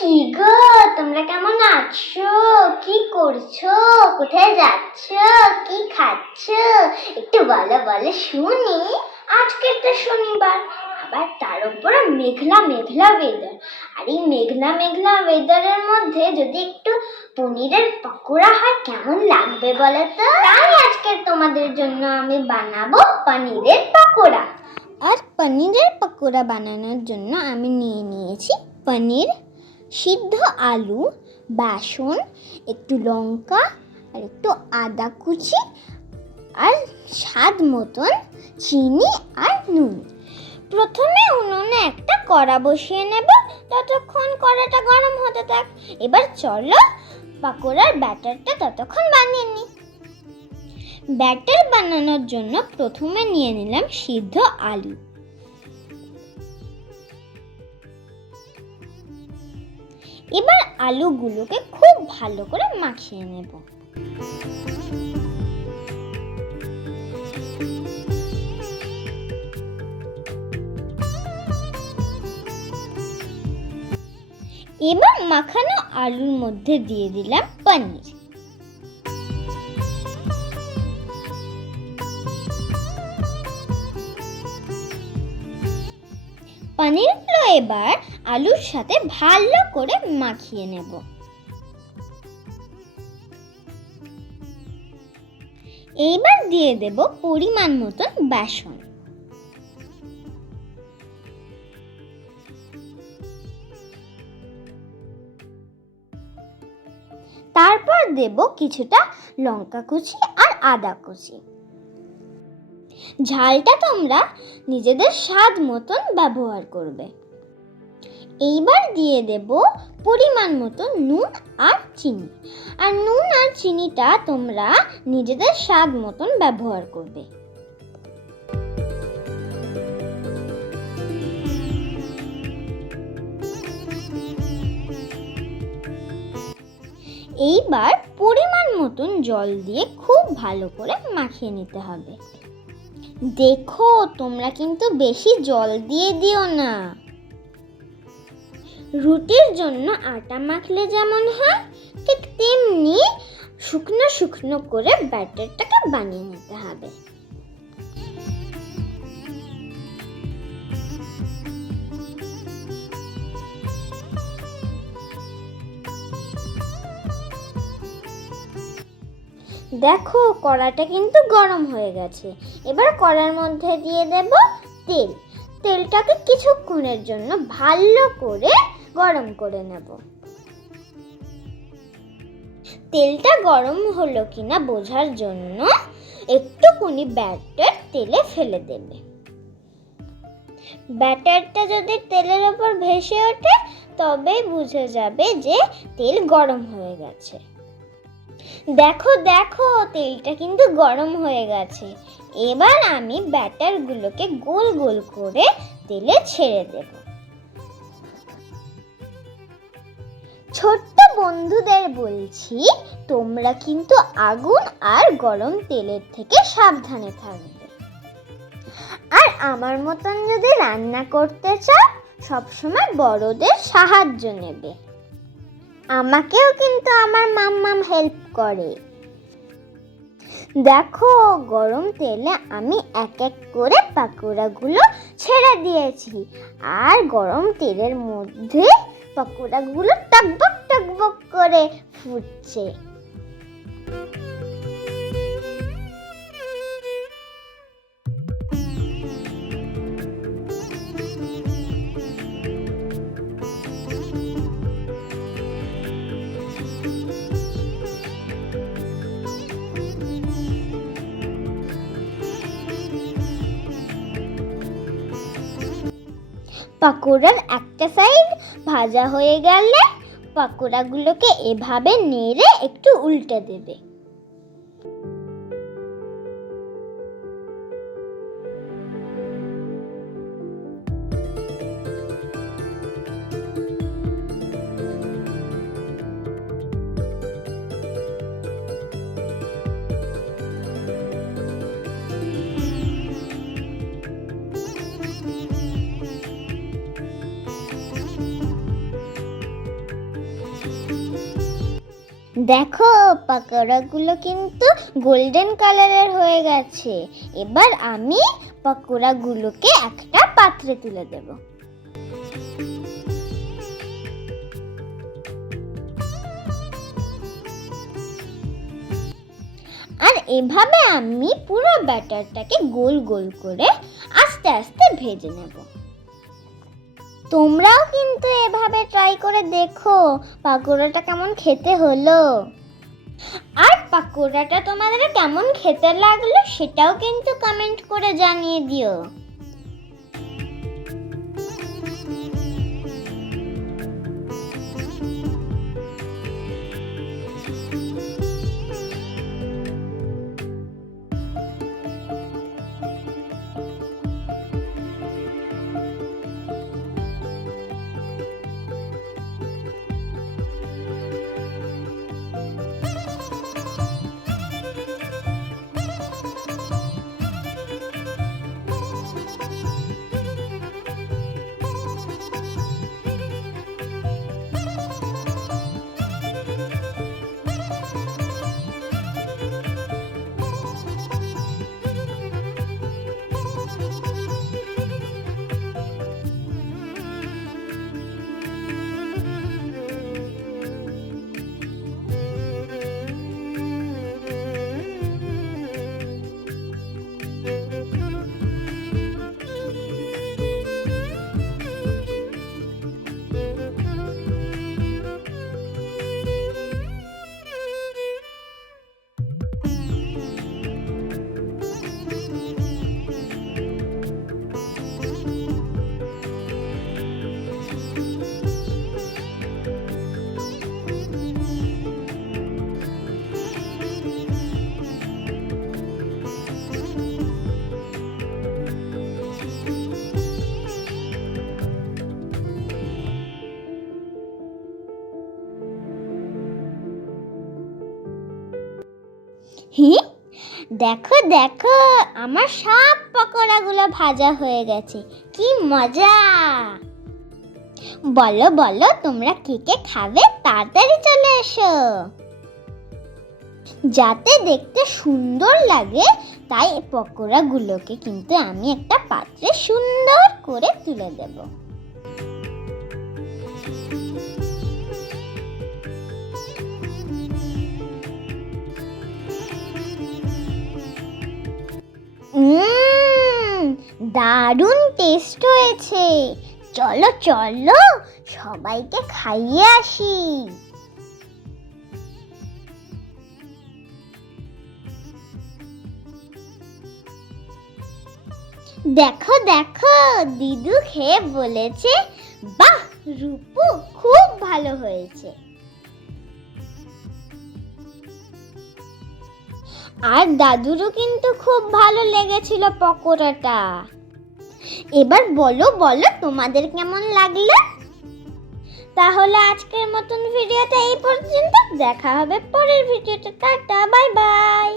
কি গো, তোমরা কেমন আছো? কি করছো? কোথায় যাচ্ছো? কি খাচ্ছো? একটু বলো বলো শুনি। আজকে তো শনিবার, আবার তার উপর মেঘলা মেঘলা ওয়েদার। আর এই মেঘলা মেঘলা ওয়েদারের মধ্যে যদি একটু পনিরের পকোড়া হয় কেমন লাগবে বলো তো? তাই আজকে তোমাদের জন্য আমি বানাবো পনিরের পকোড়া। আর পনিরের পকোড়া বানানোর জন্য আমি নিয়ে নিয়েছি পনির, সিদ্ধ আলু, বেসন, একটু লঙ্কা আর একটু আদা কুচি আর স্বাদ মতন চিনি আর নুন। প্রথমে উনুনে একটা কড়া বসিয়ে নেব, ততক্ষণ কড়াটা গরম হতে থাক। এবার চলো পকোড়ার ব্যাটারটা ততক্ষণ বানিয়ে নিই। ব্যাটার বানানোর জন্য প্রথমে নিয়ে নিলাম সিদ্ধ আলু। এবার আলুগুলোকে খুব ভালো করে মাখিয়ে নেব। এবার মাখানো আলুর মধ্যে দিয়ে দিলাম পনির। পনিরগুলো এবার আলুর সাথে ভালো করে মাখিয়ে নেব। এইবার দিয়ে দেব পরিমাণ মতন বেসন। তারপর দেব কিছুটা লঙ্কা কুচি আর আদা কুচি। ঝালটা তোমরা নিজেদের স্বাদ মতন ব্যবহার করবে। এইবার দিয়ে দেব পরিমাণ মতো নুন আর চিনি। আর নুন আর চিনিটা তোমরা নিজেদের স্বাদ মতন ব্যবহার করবে। এইবার পরিমাণ মতন জল দিয়ে খুব ভালো করে মাখিয়ে নিতে হবে। দেখো, তোমরা কিন্তু বেশি জল দিয়ে দিও না। রুটির জন্য আটা মাখলে যেমন হয় ঠিক তেমনি শুকনো শুকনো করে ব্যাটারটাকে বানিয়ে নিতে হবে। দেখো, কড়াটা কিন্তু গরম হয়ে গেছে। এবার কড়ার মধ্যে দিয়ে দেব তেল। তেলটাকে কিছুক্ষণের জন্য ভালো করে গরম করে নেব। তেলটা গরম হলো কিনা বোঝার জন্য একটুখানি ব্যাটার তেলে ফেলে দেবে। ব্যাটারটা যদি তেলের ওপর ভেসে ওঠে তবেই বুঝে যাবে যে তেল গরম হয়ে গেছে। দেখো দেখো, তেলটা কিন্তু গরম হয়ে গেছে। এবার আমি ব্যাটারগুলোকে গোল গোল করে তেলে ছেড়ে দেব। ছোট্ট বন্ধুদের বলছি, তোমরা কিন্তু আগুন আর গরম তেলের থেকে সাবধানে থাকবে। আর আমার মতন যদি রান্না করতে চাও, সবসময় বড়দের সাহায্য নেবে। আমাকেও কিন্তু আমার মাম্মাম হেল্প করে। দেখো, গরম তেলে আমি এক এক করে পকোড়াগুলো ছেড়ে দিয়েছি। আর গরম তেলের মধ্যে পকোড়াগুলো টকবক টকবক করে ফুটছে। পকোড়ার একটা সাইড ভাজা হয়ে গেলে পকোড়াগুলোকে এভাবে নেড়ে একটু উল্টে দেবে। দেখো পাকোড়াগুলো কিন্তু গোল্ডেন কালারের হয়ে গেছে। এবার আমি পাকোড়াগুলোকে একটা পাত্রে তুলে দেব। আর এভাবে আমি পুরো ব্যাটারটাকে গোল গোল করে আস্তে আস্তে ভেজে নেব। তোমরাও কিন্তু এভাবে ট্রাই করে দেখো পাকোড়াটা কেমন খেতে হলো। আর পাকোড়াটা তোমাদের কেমন খেতে লাগলো সেটাও কিন্তু কমেন্ট করে জানিয়ে দিও। দেখো দেখো আমার সব পকোড়াগুলো ভাজা হয়ে গেছে। কি মজা! বলো বলো তোমরা কে কে খাবে, তাড়াতাড়ি চলে এসো। যাতে দেখতে সুন্দর লাগে তাই পকোড়াগুলোকে কিন্তু আমি একটা পাত্রে সুন্দর করে তুলে দেব। দারুণ টেস্ট হয়েছে। চলো চলো সবাইকে খাইয়ে আসি। দেখো দেখো দিদু খেয়ে বলেছে, বাহ রূপু খুব ভালো হয়েছে। আর দাদুরও কিন্তু খুব ভালো লেগেছিল পকোড়াটা। এবার বলো বলো তোমাদের কেমন লাগলো। তাহলে আজকের মতন ভিডিওটা এই পর্যন্ত। দেখা হবে পরের ভিডিওতে। Tata bye bye.